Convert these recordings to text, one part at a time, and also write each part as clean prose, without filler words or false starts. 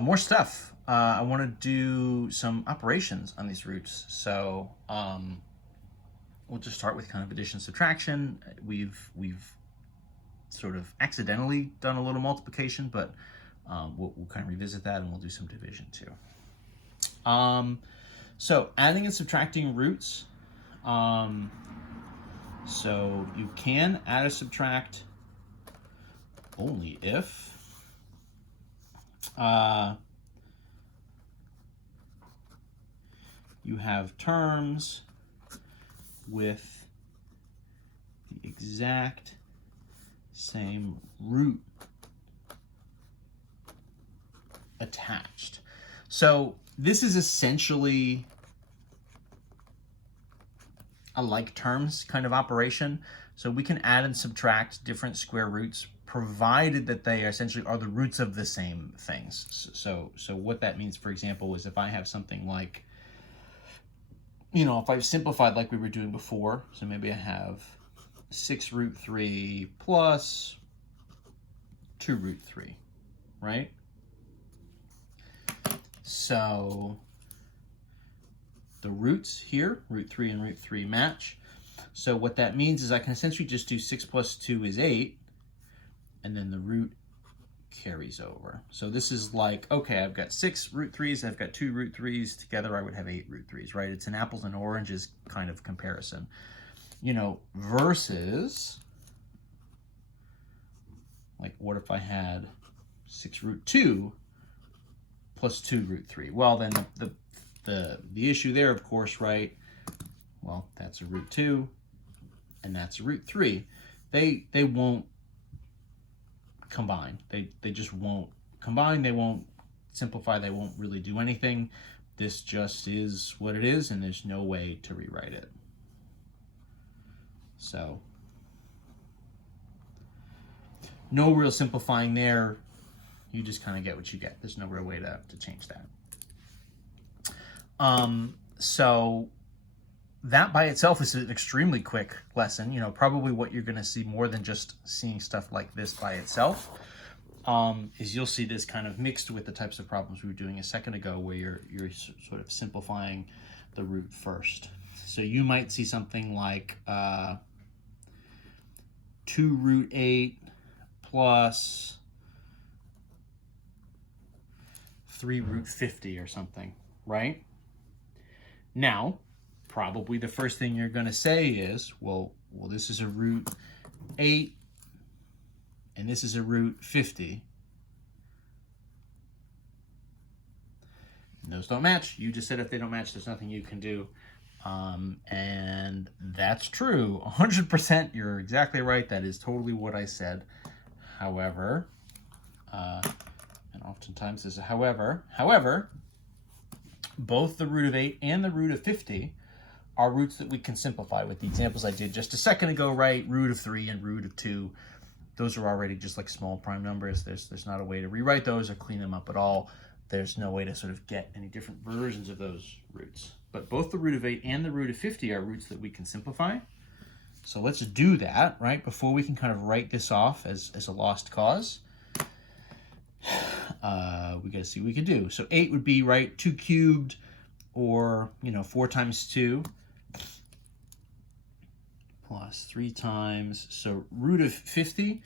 More stuff. I want to do some operations on these roots. So we'll just start with kind of addition, subtraction. We've sort of accidentally done a little multiplication, but we'll kind of revisit that, and we'll do some division too. So adding and subtracting roots. So you can add or subtract only if you have terms with the exact same root attached. So this is essentially a like terms kind of operation. So we can add and subtract different square roots provided that they essentially are the roots of the same things. So what that means, for example, is if I have something like, if I've simplified like we were doing before, so maybe I have 6 root 3 plus 2 root 3, right? So the roots here, root 3 and root 3 match. So what that means is I can essentially just do 6 plus 2 is 8, and then the root carries over. So this is like, okay, I've got 6 root 3s, I've got 2 root 3s, together I would have 8 root 3s, right? It's an apples and oranges kind of comparison. Versus, like, what if I had 6 root 2 plus 2 root 3? Well, then the issue there, of course, right? Well, that's a root 2, and that's a root 3. They won't combine. They just won't combine. They won't simplify. They won't really do anything. This just is what it is, and there's no way to rewrite it. So no real simplifying there. You just kind of get what you get. There's no real way to change that. So that by itself is an extremely quick lesson. Probably what you're going to see more than just seeing stuff like this by itself, is you'll see this kind of mixed with the types of problems we were doing a second ago, where you're sort of simplifying the root first. So you might see something like 2 root 8 plus 3 root 50 or something, right? Now, probably the first thing you're going to say is, well, this is a root 8, and this is a root 50. And those don't match. You just said if they don't match, there's nothing you can do. And that's true. 100%, you're exactly right. That is totally what I said. However, and oftentimes there's a however, both the root of 8 and the root of 50 are roots that we can simplify with the examples I did just a second ago, right? Root of 3 and root of 2. Those are already just like small prime numbers. There's not a way to rewrite those or clean them up at all. There's no way to sort of get any different versions of those roots. But both the root of 8 and the root of 50 are roots that we can simplify. So let's do that, right? Before we can kind of write this off as a lost cause. We got to see what we can do. So 8 would be, right, 2 cubed, or 4 times 2 plus 3 times. So root of 50,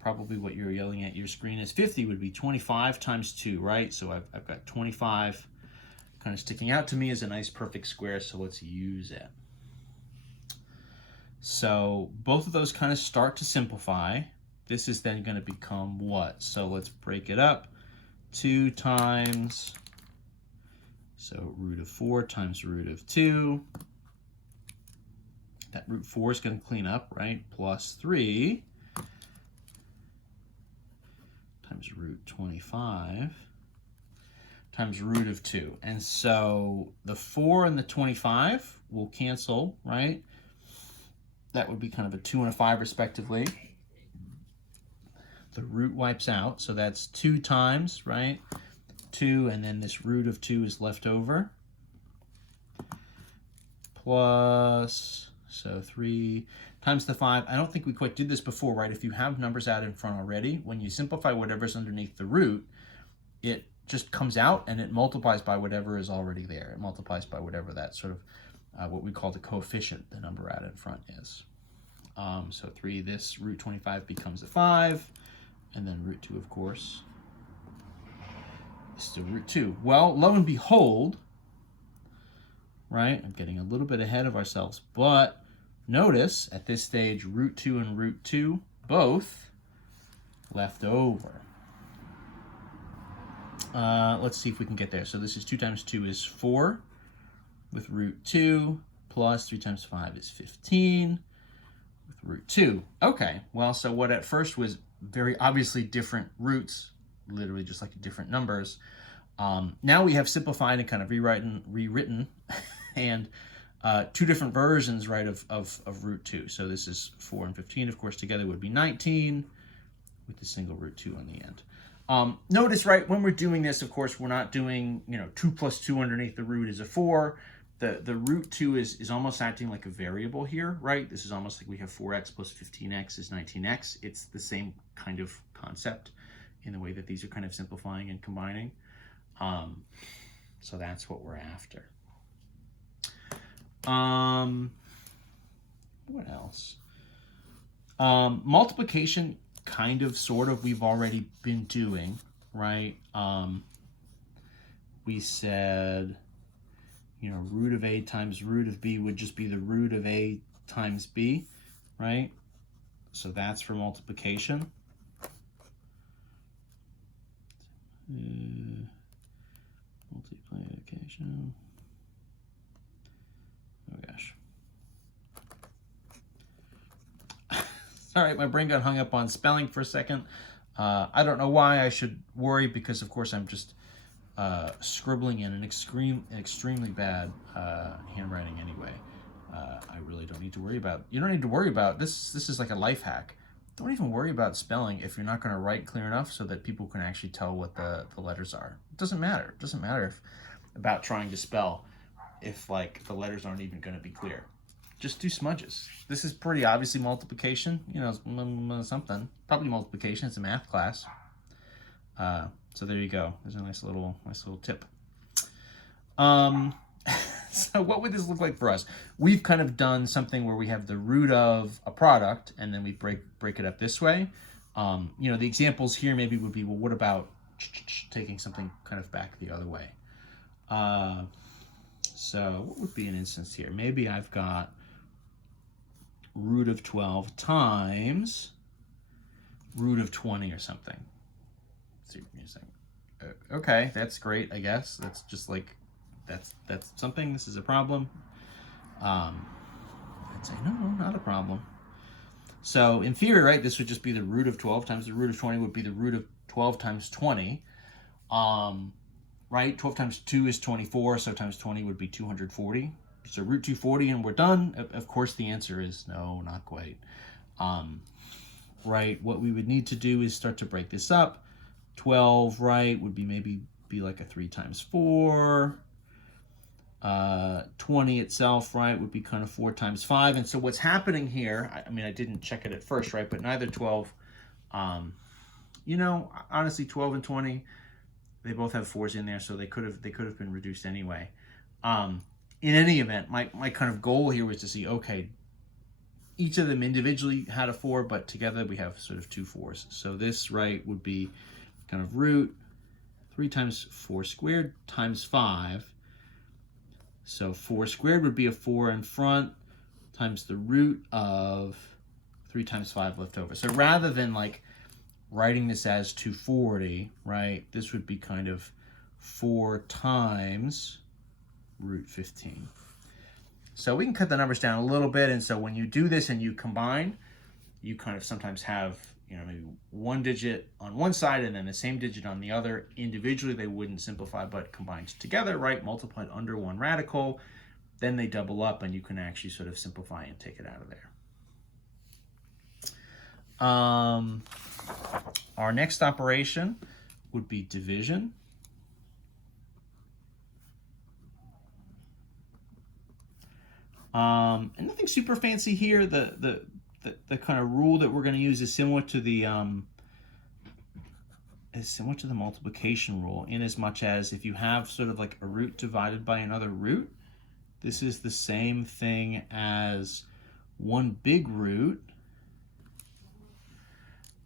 probably what you're yelling at your screen is 50 would be 25 times 2, right? So I've got 25 kind of sticking out to me as a nice perfect square, so let's use it. So both of those kind of start to simplify. This is then going to become what? So let's break it up. 2 times, so root of 4 times root of 2. That root 4 is going to clean up, right? Plus 3 times root 25 times root of 2. And so the 4 and the 25 will cancel, right? That would be kind of a 2 and a 5 respectively. The root wipes out, so that's 2 times, right? 2, and then this root of 2 is left over. Plus, so 3 times the 5. I don't think we quite did this before, right? If you have numbers out in front already, when you simplify whatever's underneath the root, it just comes out and it multiplies by whatever is already there. It multiplies by whatever that sort of what we call the coefficient the number out in front is. So 3, this root 25 becomes a 5, and then root 2, of course, is still root 2. Well, lo and behold, right, I'm getting a little bit ahead of ourselves, but notice at this stage, root 2 and root 2 both left over. Let's see if we can get there. So this is 2 times 2 is 4 with root 2, plus 3 times 5 is 15 with root 2. Okay, well, so what at first was very obviously different roots, literally just like different numbers, now we have simplified and kind of rewritten and 2 different versions, right, of root 2. So this is 4 and 15, of course, together would be 19 with the single root 2 on the end. Notice, right, when we're doing this, of course, we're not doing, 2 plus 2 underneath the root is a 4. The root 2 is almost acting like a variable here, right? This is almost like we have 4x plus 15x is 19x. It's the same kind of concept in the way that these are kind of simplifying and combining. So that's what we're after. What else? Multiplication, kind of, sort of, we've already been doing, right? We said, root of a times root of b would just be the root of a times b, right? So that's for multiplication. Multiplication. Oh gosh. All right, my brain got hung up on spelling for a second. I don't know why I should worry, because of course I'm just scribbling in an extremely bad handwriting anyway. I really don't need to worry about. You don't need to worry about this. This is like a life hack. Don't even worry about spelling if you're not going to write clear enough so that people can actually tell what the letters are. It doesn't matter. It doesn't matter about trying to spell if like the letters aren't even going to be clear. Just do smudges. This is pretty obviously multiplication. Something. Probably multiplication. It's a math class. So there you go. There's a nice little tip. So what would this look like for us? We've kind of done something where we have the root of a product, and then we break it up this way. The examples here maybe would be, well, what about taking something kind of back the other way? So what would be an instance here? Maybe I've got root of 12 times root of 20 or something. Let's see what you're saying. Okay, that's great, I guess. That's just like, that's something. This is a problem. I'd say, no, not a problem. So in theory, right, this would just be the root of 12 times the root of 20 would be the root of 12 times 20. Right, 12 times 2 is 24, so times 20 would be 240. So root 240 and we're done. Of course, the answer is no, not quite. Right, what we would need to do is start to break this up. 12, right, would be like a 3 times 4. 20 itself, right, would be kind of 4 times 5. And so what's happening here, I mean, I didn't check it at first, right, but neither 12, honestly, 12 and 20, they both have 4s in there, so they could have been reduced anyway. In any event, my kind of goal here was to see, okay, each of them individually had a 4, but together we have sort of 2 4s. So this, right, would be kind of root 3 times 4 squared times 5. So 4 squared would be a 4 in front times the root of 3 times 5 left over. So rather than like writing this as 240, right, this would be kind of 4 times root 15. So we can cut the numbers down a little bit, and so when you do this and you combine, you kind of sometimes have, maybe one digit on one side and then the same digit on the other. Individually, they wouldn't simplify, but combined together, right, multiplied under one radical, then they double up and you can actually sort of simplify and take it out of there. Our next operation would be division. And nothing super fancy here. The kind of rule that we're going to use is similar to the is similar to the multiplication rule in as much as if you have sort of like a root divided by another root, this is the same thing as one big root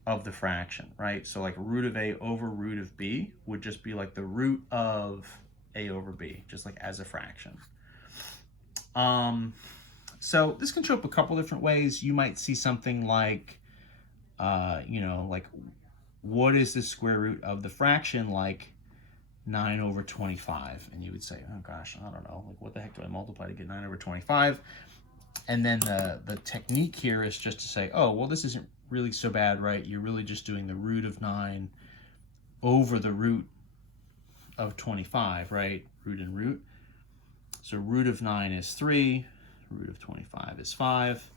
of the fraction, right? So like root of a over root of b would just be like the root of a over b, just like as a fraction. So this can show up a couple different ways. You might see something like, you know, like what is the square root of the fraction, like 9 over 25? And you would say, oh gosh, I don't know, like what the heck do I multiply to get 9 over 25? And then the technique here is just to say, oh, well, this isn't really so bad, right? You're really just doing the root of 9 over the root of 25, right? Root and root. So root of 9 is 3, root of 25 is 5,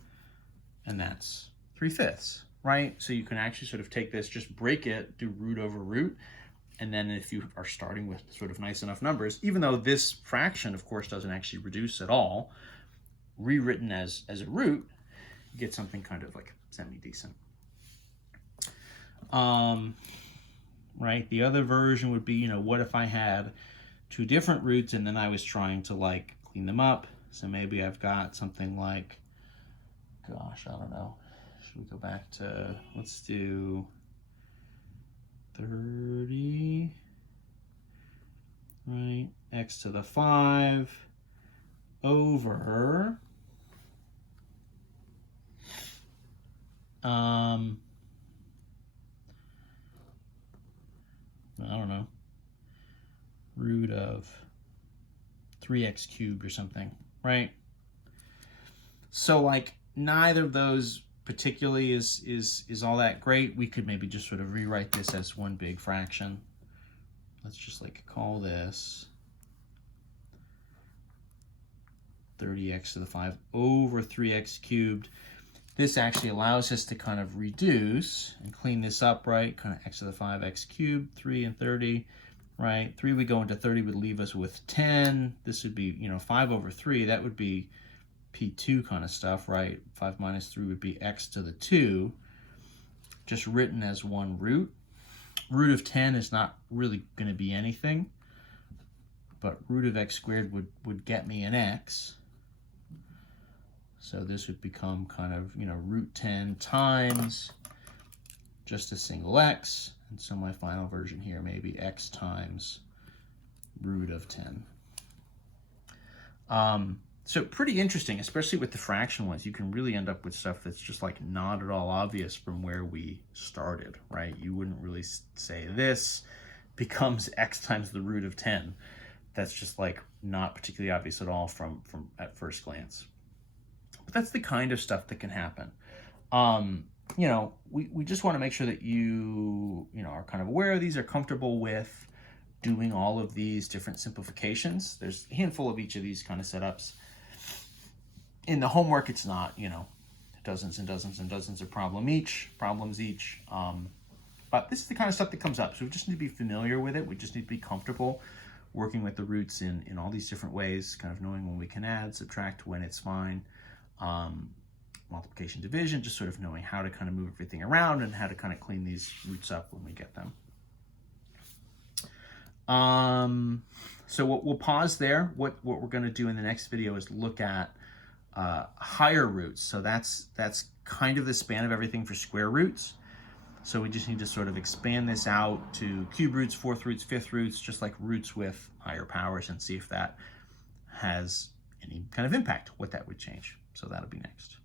and that's 3/5, right? So you can actually sort of take this, just break it, do root over root, and then if you are starting with sort of nice enough numbers, even though this fraction, of course, doesn't actually reduce at all, rewritten as a root, you get something kind of like semi-decent. Right? The other version would be, you know, what if I had two different roots and then I was trying to like clean them up? So maybe I've got something like, gosh, I don't know. Should we go back to, let's do 30, right? X to the 5 over, I don't know, root of 3x cubed or something, right? So like neither of those particularly is all that great. We could maybe just sort of rewrite this as one big fraction. Let's just like call this 30x to the 5 over 3x cubed. This actually allows us to kind of reduce and clean this up, right? Kind of x to the 5, x cubed, 3 and 30, right? 3 would go into 30 would leave us with 10. This would be, you know, 5 over 3. That would be P2 kind of stuff, right? 5 minus 3 would be x to the 2, just written as one root. Root of 10 is not really going to be anything, but root of x squared would get me an x. So this would become kind of, you know, root 10 times just a single x. And so my final version here may be x times root of 10. So pretty interesting, especially with the fraction ones. You can really end up with stuff that's just like not at all obvious from where we started, right? You wouldn't really say this becomes x times the root of 10. That's just like not particularly obvious at all from at first glance. But that's the kind of stuff that can happen. You know, we just want to make sure that you know, are kind of aware of these, are comfortable with doing all of these different simplifications. There's a handful of each of these kind of setups. In the homework, it's not, you know, dozens and dozens and dozens of problems each. But this is the kind of stuff that comes up. So we just need to be familiar with it. We just need to be comfortable working with the roots in all these different ways, kind of knowing when we can add, subtract when it's fine. Multiplication, division, just sort of knowing how to kind of move everything around and how to kind of clean these roots up when we get them. So we'll pause there. What we're going to do in the next video is look at higher roots. So that's kind of the span of everything for square roots. So we just need to sort of expand this out to cube roots, fourth roots, fifth roots, just like roots with higher powers, and see if that has any kind of impact, what that would change. So that'll be next.